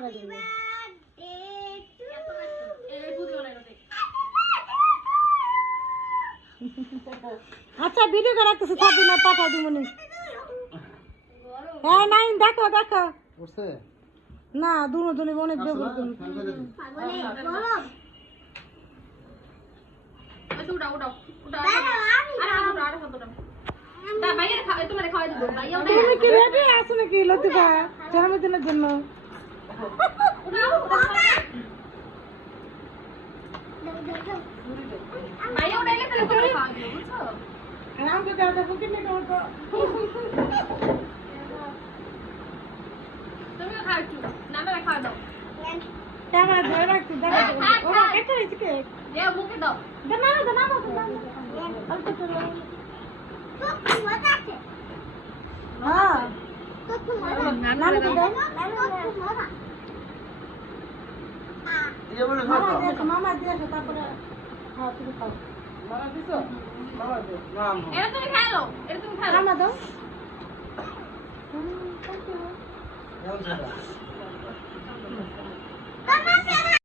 পারে দিবে আচ্ছা ভিডিও করে রাখতেছি থাকবি না পাঠা দিমনি হ্যাঁ নাই দেখো দেখো উঠছে না দুনো দুনি অনেক বেগুন তুমি কি রেডি আছো নাকি লতিকা জন্মদিনের জন্য আমাকে দাও দেখো কি নেই তোমার তুমি খাচ্ছো না না খাওয়া দাও ক্যামেরা ধরে রাখছি দেখো ওরা কেটে দিচ্ছে কে যে মুখে দাও না না না অল্প চলো হ্যাঁ না না তো এই বলে খাও মামা দিয়েছে তারপরে হ্যাঁ তুমি খাও মারা দিছো মারা দে নাম এটা তুমি খাও এটা তুমি খাও মামা দাও কেমন ছিল